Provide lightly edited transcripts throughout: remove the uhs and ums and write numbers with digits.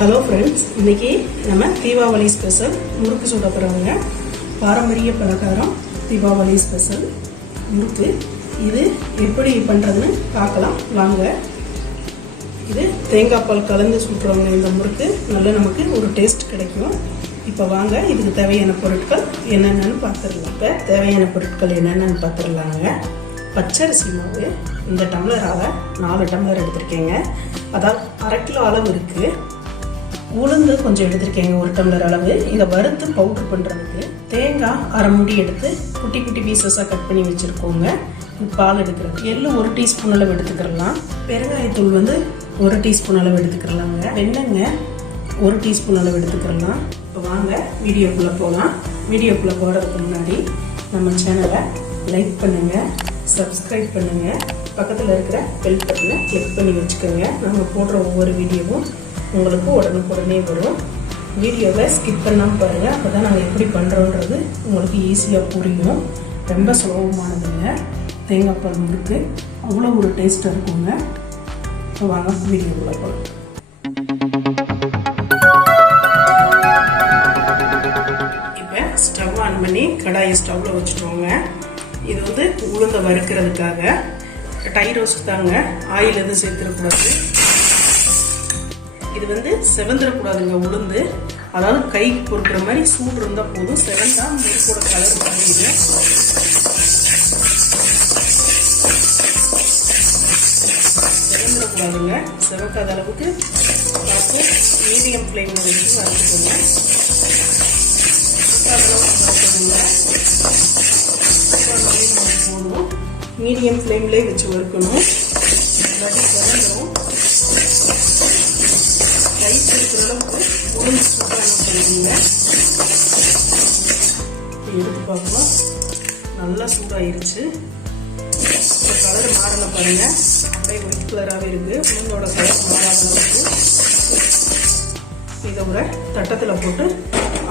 Hello friends, இன்றைக்கி நம்ம Deepavali special முறுக்கு சுட போகிறவங்க. பாரம்பரிய பலகாரம் தீபாவளி ஸ்பெஷல் முறுக்கு. இது எப்படி பண்ணுறதுன்னு பார்க்கலாம் வாங்க. இது தேங்காய் பால் கலந்து சுட்டுறவங்க இந்த முறுக்கு நல்ல நமக்கு ஒரு டேஸ்ட் கிடைக்கும். இப்போ வாங்க இதுக்கு தேவையான பொருட்கள் என்னென்னு பார்த்துடலாம். இப்போ தேவையான பொருட்கள் என்னென்னு பார்த்துடலாங்க. பச்சரிசி மாவு இந்த டம்ளரால் 4 டம்ளர் எடுத்திருக்கேங்க. அதாவது 1/2 கிலோ அளவு இருக்குது. உளுந்து கொஞ்சம் எடுத்திருக்கேங்க, 1 டம்ளர் அளவு. இதை வறுத்து பவுட்ரு பண்ணுறதுக்கு தேங்காய் 1/2 மூடி எடுத்து குட்டி குட்டி பீசஸாக கட் பண்ணி வச்சுருக்கோங்க. பால் எடுக்கிறது எள்ளு 1 டீஸ்பூன் அளவு எடுத்துக்கிறலாம். பெருங்காயத்தூள் 1 டீஸ்பூன் அளவு எடுத்துக்கிறலாங்க. வெண்ணெய் 1 டீஸ்பூன் அளவு எடுத்துக்கிறலாம். இப்போ வாங்க வீடியோக்குள்ளே போகலாம். வீடியோக்குள்ளே போகிறதுக்கு முன்னாடி நம்ம சேனலை லைக் பண்ணுங்கள், சப்ஸ்கிரைப் பண்ணுங்கள், பக்கத்தில் இருக்கிற பெல் பட்டனை கிளிக் பண்ணி வச்சுக்கோங்க. நம்ம போடுற ஒவ்வொரு வீடியோவும் உங்களுக்கு உடனுக்குடனே வரும். வீடியோவை ஸ்கிப் பண்ணாமல் பாருங்கள். அப்போ தான் நாங்கள் எப்படி பண்ணுறோன்றது உங்களுக்கு ஈஸியாக புரியும். ரொம்ப சுலபமானதுங்க. தேங்காய் பால் முறுக்கு அவ்வளோ ஒரு டேஸ்ட்டாக இருக்குங்க. இப்போ வாங்க வீடியோக்குள்ளே போகலாம். இப்போ ஸ்டவ் ஆன் பண்ணி கடாயை ஸ்டவ்வில் வச்சுட்டோங்க. இது உளுந்தை வறுக்கிறதுக்காக டை ரோஸ்ட் தாங்க. ஆயில் எதுவும் சேர்த்துடக்கூடாது. இது செவந்துடக்கூடாதுங்க. உளுந்து அதாவது கைக்கு பொறுக்கிற மாதிரி சூடு இருந்தால் போதும். செவந்தா முறுக்கோட கலர் மாறிடுங்க. செவந்துடக்கூடாதுங்க. செவக்காத அளவுக்கு பார்த்து மீடியம் ஃப்ளேமில் வச்சு வறுத்துக்கோங்க. போதும். மீடியம் ஃப்ளேம்லேயே வச்சு வறுக்கணும். இல்லாட்டி செவந்துடும். ரைஸ் இருக்கிற அளவுக்கு உளுந்து சூப்பராக பண்ணுவீங்க. எடுத்து பார்க்கலாம். நல்லா சூடாயிருச்சு. இப்போ கலர் மாறல பாருங்க. அப்படியே ஒயிட் கலராகவே இருக்கு. உளுந்தோட கலர் மாறாத அளவுக்கு இதை ஒரு தட்டத்தில் போட்டு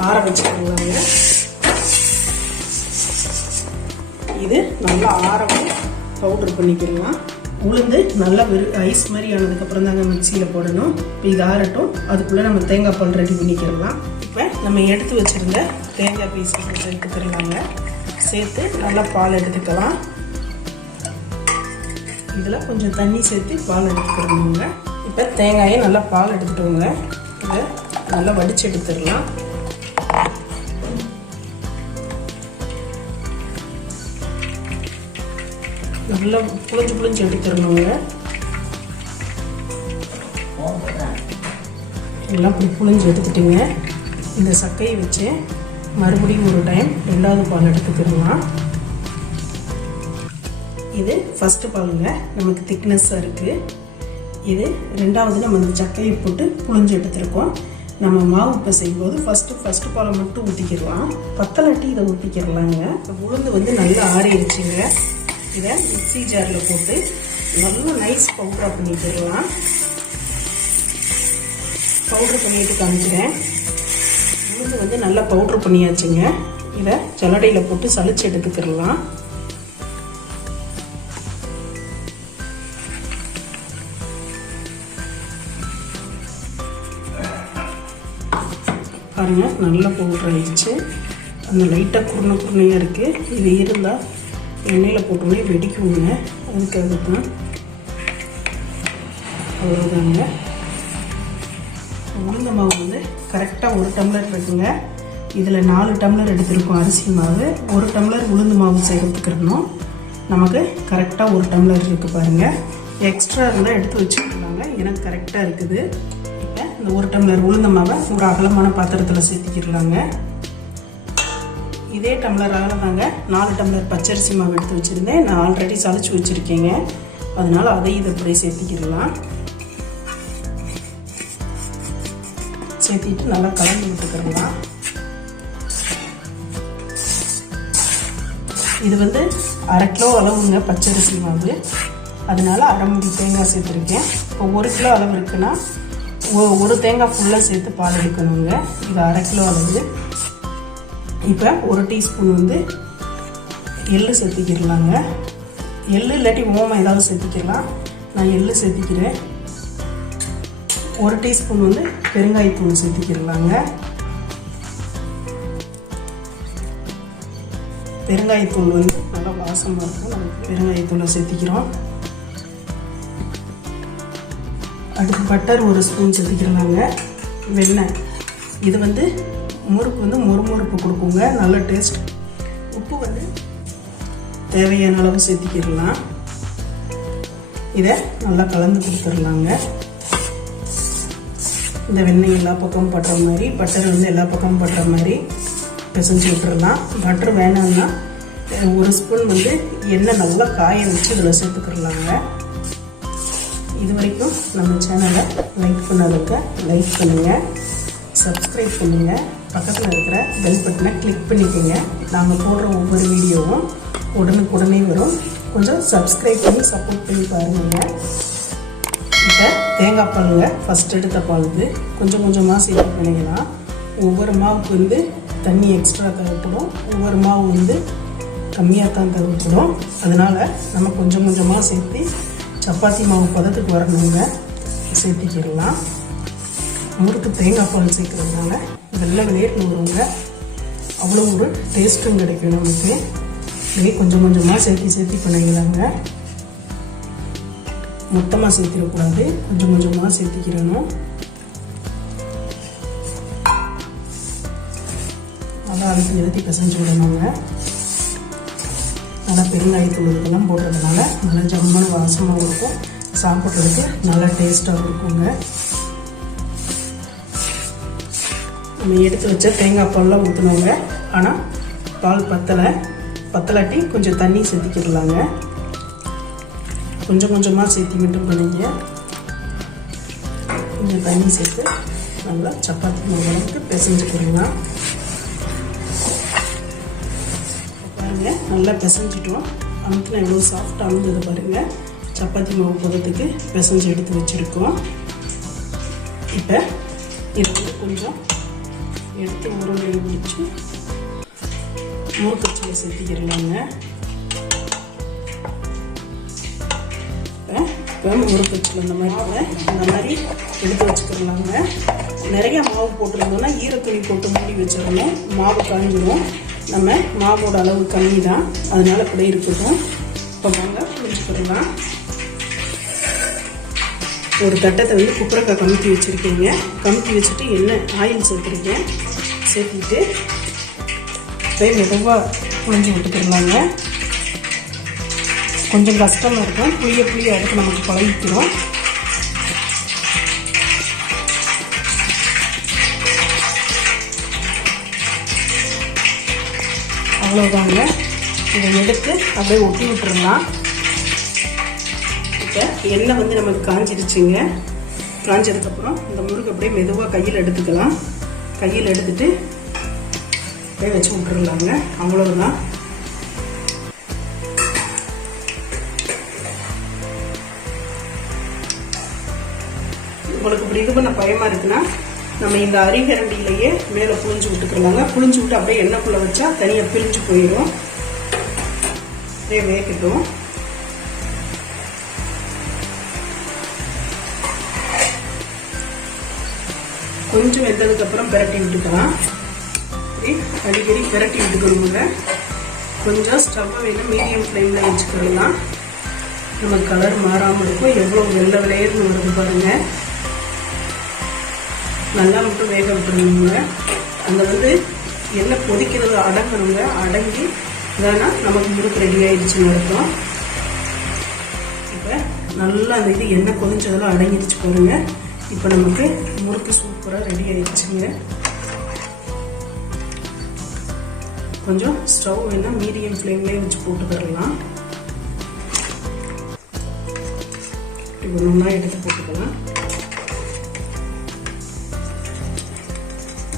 ஆற வச்சுக்கோங்க. இது நல்லா ஆறவும் பவுடர் பண்ணிக்கலாம். உளுந்து நல்லா ஐஸ் மாதிரி ஆனதுக்கப்புறம் தாங்க மிக்சியில் போடணும். இப்போ இது ஆறட்டும். அதுக்குள்ளே நம்ம தேங்காய் பால் ரெடி பண்ணிக்கிறலாம். இப்போ நம்ம எடுத்து வச்சுருந்த தேங்காய் பீஸ் எடுத்துக்கிறலாங்க. சேர்த்து நல்லா பால் எடுத்துக்கலாம். இதில் கொஞ்சம் தண்ணி சேர்த்து பால் எடுத்துக்கிறோங்க. இப்போ தேங்காயை நல்லா பால் எடுத்துட்டோங்க. இதை நல்லா வடித்து எடுத்துடலாம். நல்லா புளிஞ்சு எடுத்துடணுங்க. எல்லாம் புளிஞ்சு எடுத்துட்டுங்க. இந்த சக்கையை வச்சு மறுபடியும் ஒரு டைம் 2வது பால் எடுத்துக்கிடலாம். இது ஃபஸ்ட்டு பாலுங்க. நமக்கு திக்னஸ்ஸாக இருக்குது. இது 2வது நம்ம இந்த சக்கையை போட்டு புளிஞ்சு எடுத்துருக்கோம். நம்ம மாவு இப்போ செய்யும்போது ஃபஸ்ட்டு பாலை மட்டும் ஊற்றிக்கிடலாம். பத்தலாட்டி இதை ஊற்றிக்கிடலாங்க. உளுந்து நல்லா ஆறிடுச்சுங்க. இதை மிக்ஸி ஜாரில் போட்டு நல்லா நைஸ் பவுடராக பண்ணிக்கிடலாம். பவுட்ரு பண்ணிட்டு காமிக்கிறேன். உளுந்து நல்லா பவுட்ரு பண்ணியாச்சுங்க. இதை ஜல்லடையில் போட்டு சளிச்சு எடுத்துக்கிடலாம். பாருங்க, நல்லா பவுட்ரு ஆயிடுச்சு. அந்த லைட்டாக குருணையாக இருக்குது. இது இருந்தால் எண்ணெயில் போட்டோன்னே வெடிக்குங்க. அதுக்காக தான். அவ்வளோதாங்க. உளுந்த மாவு கரெக்டாக 1 டம்ளர் இருக்குங்க. இதில் 4 டம்ளர் எடுத்துருக்கோம் அரிசி மாவு. 1 டம்ளர் உளுந்து மாவு சேர்த்துக்கிறணும். நமக்கு கரெக்டாக 1 டம்ளர் இருக்குது பாருங்கள். எக்ஸ்ட்ரா இருந்தால் எடுத்து வச்சுக்கலாங்க. எனக்கு கரெக்டாக இருக்குது. இப்போ இந்த 1 டம்ளர் உளுந்த மாவை ஒரு அகலமான பாத்திரத்தில் சேர்த்திக்கிடலாங்க. இதே டம்ளராக தாங்க 4 டம்ளர் பச்சரிசி மாவு எடுத்து வச்சுருந்தேன். நான் ஆல்ரெடி சளிச்சு வச்சுருக்கேங்க. அதனால் அதை இதை அப்படியே சேர்த்திக்கிடலாம். சேர்த்திட்டு நல்லா கலந்து விட்டுக்கிறலாம். இது 1/2 கிலோ அளவுங்க பச்சரிசி மாவு. அதனால் 1/2 மூடி தேங்காய் சேர்த்துருக்கேன். இப்போ 1 கிலோ அளவு இருக்குன்னா ஒரு தேங்காய் ஃபுல்லாக சேர்த்து பால் எடுக்கணுங்க. இது 1/2 கிலோ அளவு. இப்போ 1 டீஸ்பூன் எள்ளு சேர்த்திக்கிடலாங்க. எள்ளு இல்லாட்டி ஓமம் ஏதாவது சேர்த்திக்கலாம். நான் எள்ளு சேர்த்திக்கிறேன். 1 டீஸ்பூன் வந்து பெருங்காயத்தூள் சேர்த்துக்கிடலாங்க. பெருங்காயத்தூள் வந்து நல்லா வாசமாக இருக்கும். நமக்கு பெருங்காயத்தூளை சேர்த்திக்கிறோம். அடுத்து பட்டர் 1 ஸ்பூன் சேர்த்துக்கிறலாங்க. வெண்ணெய், இது வந்து முறுக்கு வந்து மொறுமொறுப்பு கொடுக்குங்க, நல்ல டேஸ்ட். உப்பு வந்து தேவையான அளவு சேர்த்திக்கிடலாம். இதை நல்லா கலந்து கொடுத்துடலாங்க. இந்த வெண்ணெய் எல்லா பக்கமும் பட்டுற மாதிரி, பட்டர் வந்து எல்லா பக்கமும் பட்டுற மாதிரி பிசைஞ்சு விட்டுறலாம். பட்டர் வேணாம்னா 1 ஸ்பூன் வந்து எண்ணெய் நல்லா காய வச்சு இதில் சேர்த்துக்கிடலாங்க. இது வரைக்கும் நம்ம சேனலை லைக் பண்ணாதவங்க லைக் பண்ணுங்கள், சப்ஸ்கிரைப் பண்ணுங்கள், பக்கத்தில் இருக்கிற பெல் பட்டனை கிளிக் பண்ணிக்கோங்க. நாங்கள் போடுற ஒவ்வொரு வீடியோவும் உடனுக்குடனே வரும். கொஞ்சம் சப்ஸ்கிரைப் பண்ணி சப்போர்ட் பண்ணி பாருங்கள். இப்போ தேங்காய் பாலுங்க, ஃபஸ்ட் எடுத்த பாலுக்கு கொஞ்சம் கொஞ்சமாக சேர்த்து பண்ணிக்கலாம். ஒவ்வொரு மாவுக்கு வந்து தண்ணி எக்ஸ்ட்ரா தேவைப்படும், ஒவ்வொரு மாவு வந்து கம்மியாக தான் தேவைப்படும். அதனால் நம்ம கொஞ்சம் கொஞ்சமாக சேர்த்து சப்பாத்தி மாவு பதத்துக்கு வரணுங்க சேர்த்திக்கிடலாம். முறுக்கு தேங்காய் பால் சேர்க்கறதுனால வெள்ளை வெளியேன்னு வருங்க, அவ்வளோ ஒரு டேஸ்ட்டும் கிடைக்கும் நமக்கு. இதே கொஞ்சம் கொஞ்சமாக சேர்த்தி பண்ணிக்கலாங்க. மொத்தமாக சேர்த்திடக்கூடாது, கொஞ்சம் கொஞ்சமாக சேர்த்திக்கிறணும். நல்லா அழுத்தி பிசைஞ்சு விடணுங்க. நல்லா பெருங்காயத்தூள் இதெல்லாம் போடுறதுனால நல்லா ஜம்முன்னு வாசமாகவும் இருக்கும், சாப்பிட்றதுக்கு நல்லா டேஸ்ட்டாகவும் இருக்குங்க. நம்ம எடுத்து வச்ச தேங்காய் பால்லாம் ஊற்றணுங்க. ஆனால் பால் பத்தலாட்டி கொஞ்சம் தண்ணி சேர்த்திக்கிடலாங்க. கொஞ்சம் கொஞ்சமாக சேர்த்தி மட்டும் பண்ணிங்க. கொஞ்சம் தண்ணி சேர்த்து நல்லா சப்பாத்தி மாவுக்கு பிசைஞ்சுக்கிடலாம். பாருங்கள், நல்லா பிசைஞ்சிட்டோம். அமுக்கில் எவ்வளோ சாஃப்டாக இருந்தது பாருங்கள். சப்பாத்தி மாவு பதத்துக்கு பிசைஞ்சு எடுத்து வச்சுருக்கோம். இப்போ இது வந்து கொஞ்சம் எடுத்து உருளை பிடிச்சி முறுக்கச்சில் சேர்த்திக்கிறலாங்க. இப்போ முறுக்கச்சில் இந்த மாதிரி எடுத்து வச்சுக்கிறலாங்க. நிறைய மாவு போட்டுருந்தோம்னா ஈரத்துணி போட்டு மூடி வச்சிடணும், மாவு காஞ்சிடும். நம்ம மாவோட அளவு கம்மி தான், அதனால கூட இருக்கட்டும். இப்போ வாங்க புரிஞ்சுக்கிடலாம். ஒரு தட்டத்தை வந்து குப்பரைக்காய் கமுத்தி வச்சுருக்கீங்க. கமுத்தி வச்சுட்டு எண்ணெய் ஆயில் சேர்த்துருக்கேன். சேர்த்திட்டு போய் மெதுவாக புழிஞ்சு விட்டுக்கிடலாங்க. கொஞ்சம் கஷ்டமாக இருக்கும், புளிய அடுத்து நமக்கு பழகிக்கிறோம். அவ்வளோதாங்க. இதை எடுத்து அப்படியே ஒட்டி விட்டுறலாம். இப்போ எண்ணெய் வந்து நமக்கு காஞ்சிடுச்சுங்க. காஞ்சதுக்கப்புறம் இந்த முறுக்கு அப்படியே மெதுவாக கையில் எடுத்துக்கலாம். கையில் எடுத்துட்டு அப்படியே வச்சு விட்டுறலாங்க. அவ்வளோதான். உங்களுக்கு இப்படி இது பண்ண பயமாக இருக்குன்னா நம்ம இந்த அரிகரண்டியிலேயே மேலே புழிஞ்சு விட்டுக்கலாங்க. புழிஞ்சு விட்டு அப்படியே எண்ணெய்க்குள்ளே வச்சா தனியாக பிரிஞ்சு போயிடும். அப்படியே வேகட்டும். கொஞ்சம் வெந்ததுக்கப்புறம் பிரட்டி விட்டுக்கலாம். அடிக்கடி பிரட்டி விட்டுக்கணுங்க. கொஞ்சம் ஸ்டவ்வை வேணும் மீடியம் ஃப்ளேமில் வச்சுக்கலாம். நம்ம கலர் மாறாமல் இருக்கும். எவ்வளோ வெள்ளை விளையர்னு வருது பாருங்கள். நல்லா மட்டும் வேக விட்டுருங்க. அந்த வந்து எண்ணெய் கொதிக்கிறது அடங்கணுங்க. அடங்கி இல்லைன்னா நமக்கு முறுக்கு ரெடி ஆயிடுச்சுன்னு அர்த்தம். இப்போ நல்லா அந்த இது எண்ணெய் கொதிச்சதெல்லாம் அடங்கிடுச்சு பாருங்க. இப்போ நமக்கு முறுக்கு சூப்பராக ரெடி ஆயிடுச்சுங்க. கொஞ்சம் ஸ்டவ் வேணா மீடியம் ஃப்ளேம்லேயே வச்சு போட்டு தரலாம். இப்போ ஒன்றா எடுத்து போட்டுக்கலாம்.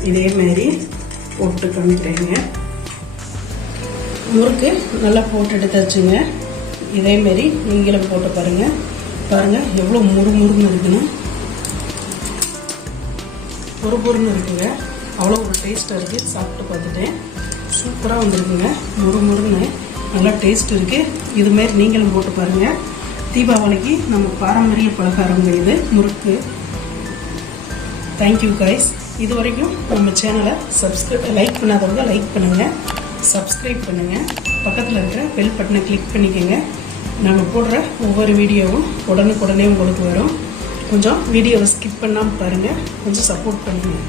இதே மாதிரி போட்டு காமிக்கிறேங்க. முறுக்கு நல்லா போட்டு எடுத்தாச்சுங்க. இதே மாதிரி நீங்களும் போட்டு பாருங்கள். பாருங்கள் எவ்வளோ முறுமுறுன்னு இருக்குன்னு, பொறுன்னு இருக்குங்க. அவ்வளோ ஒரு டேஸ்ட்டாக இருக்குது. சாப்பிட்டு பார்த்துட்டேன், சூப்பராக வந்துருக்குங்க. முறுமுறுன்னு நல்லா டேஸ்ட் இருக்குது. இதுமாரி நீங்களும் போட்டு பாருங்கள். தீபாவளிக்கு நம்ம பாரம்பரிய பலகாரங்க இது முறுக்கு. Thank you guys. இது வரைக்கும் நம்ம சேனலை லைக் பண்ணாதவங்க லைக் பண்ணுங்கள், சப்ஸ்கிரைப் பண்ணுங்கள், பக்கத்தில் இருக்கிற பெல் பட்டனை கிளிக் பண்ணிக்கோங்க. நம்ம போடுற ஒவ்வொரு வீடியோவும் உடனுக்குடனே உங்களுக்கு வரும். கொஞ்சம் வீடியோவை ஸ்கிப் பண்ணாமல் பாருங்கள், கொஞ்சம் சப்போர்ட் பண்ணுங்கள்.